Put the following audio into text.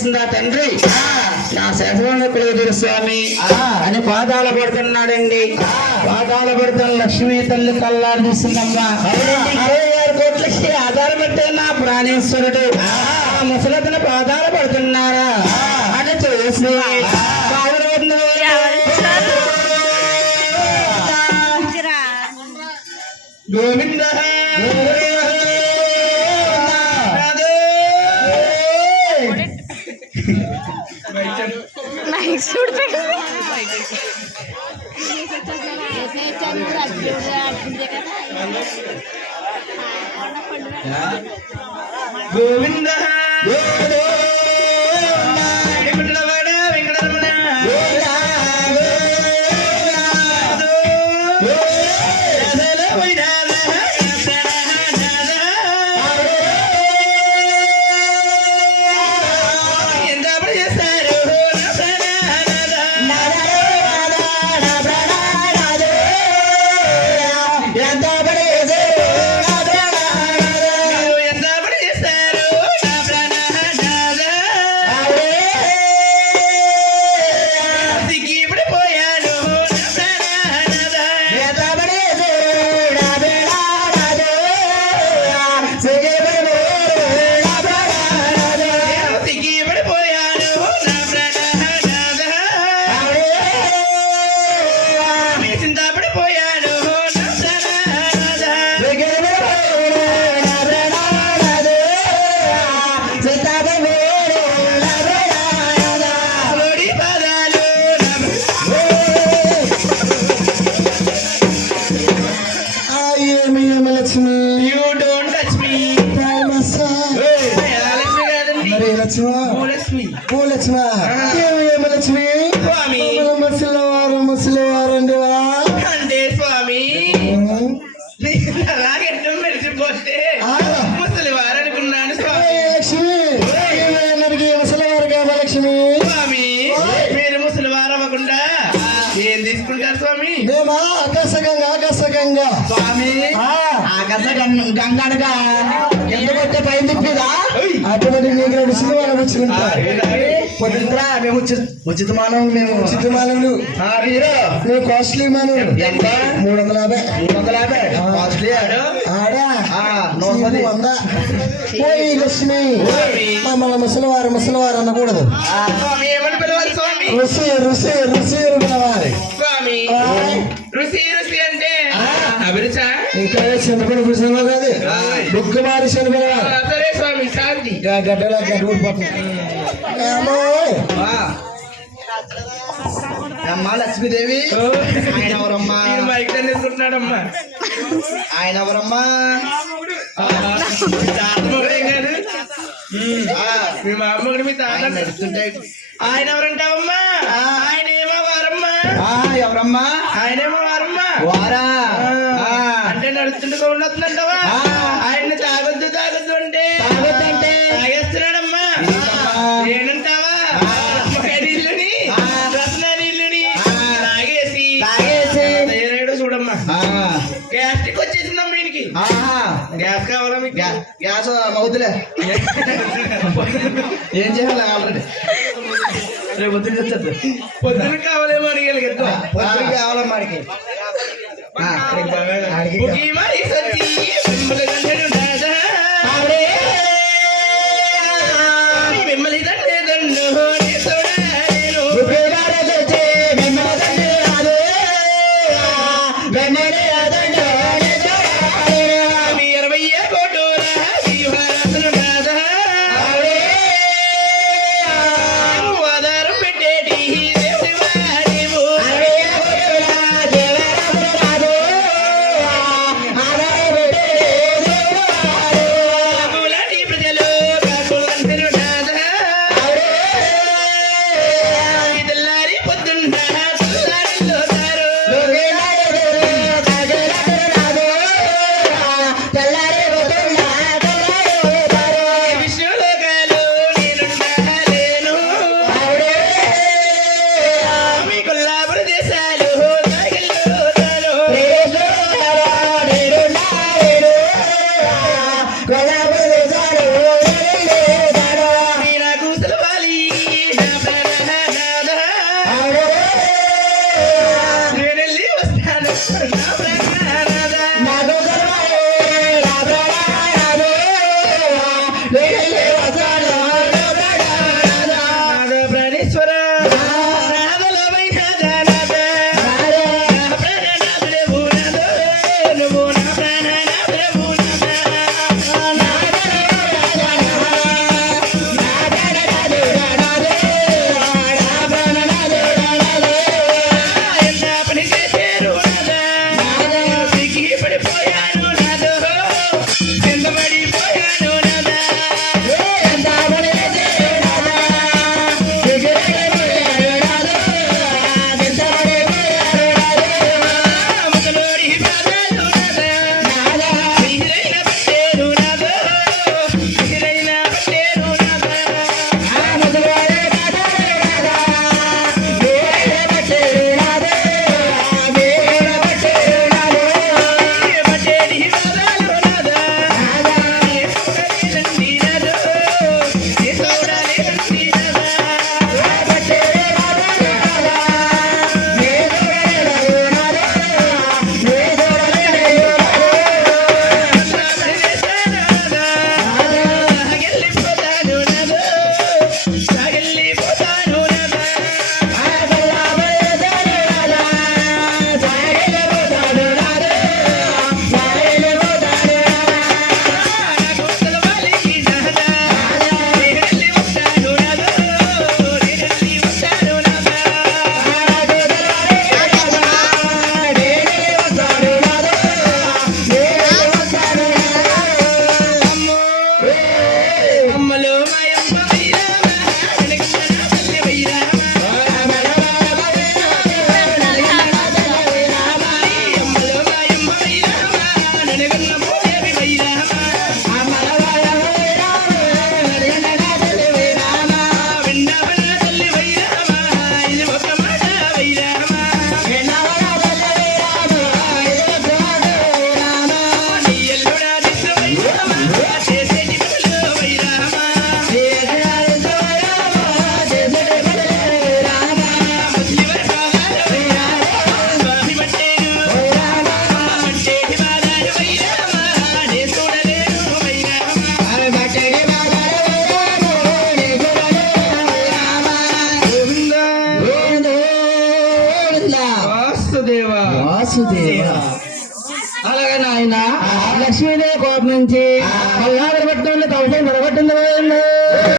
వస్తుందా తండ్రి నా శేషవాణి కులవదురు స్వామి అని పాదాలు పడుతున్నాడండి. పాదాలు పడుతున్న లక్ష్మీ తల్లి కల్లారు చూస్తుందమ్మా. 66 కోట్లకి ఆధారం పెట్టే నా ప్రాణేశ్వరుడు ముసలతను పాదాలు పడుతున్నారా అని చూసి గోవింద గోవింద ముసలివారండి అంటే స్వామి అలాగెట్టం మెరిసిపోతే ముసలివారు అనుకున్నాను స్వామి. ముసలివారు కాదా లక్ష్మి? స్వామి మీరు ముసలివారు అవ్వకుండా ఏం తీసుకుంటారు స్వామి? మేమా ఆకాశగంగా స్వామి. గంగనగా ఎందుకంటే పైన తిప్పిదా అటువంటి నీకు ముసలివారు వచ్చుకుంటారు. పొద్దున మేము ఉచితమానం మేము కాస్ట్లీ మాను 350 కాస్ట్లీ లక్ష్మి. మమ్మల్ని ముసలివారు అనకూడదు. ఋషి పిలవాలి. ఇంకా చంద్రపడి పురుషంగా కాదు బుక్కుమారి శని పిలవాలి. గడ్డలా అమ్మా లక్ష్మీదేవి ఆయన ఎవరమ్మా? ఆయన ఎవరమ్మా? మీ మామూలు మీ తాత ఆయన ఎవరంటావమ్మా? ఆయన ఏమో వారమ్మా. ఎవరమ్మా? ఆయనేమో వారమ్మా. వారా అంటే నడుస్తుండగా ఉండొస్తుందంటావా? ఆయన్ని తాగొద్దు అంటే తాగేస్తున్నాడమ్మా. ఏంటంటావా? నీళ్ళుని రత్నానీళ్ళుని తాగేసి చూడమ్మా గ్యాస్ట్రిక్ వచ్చేసిందమ్మా ఈయనకి. గ్యాస్ కావాలా మీకు? గ్యాస్ మౌతులే ఏం చేయాలి? ఆల్రెడీ రేపు పొద్దున చెప్తారు. పొద్దున కావాలేమో అడిగాలి కదా. పొద్దున కావాలమ్మా అడిగి వాసుదేవ. అలాగే నాయన లక్ష్మీదేవి కోపం నుంచి కల్లాదర పట్టుకుని తవ్వుకొని నిలబట్టింది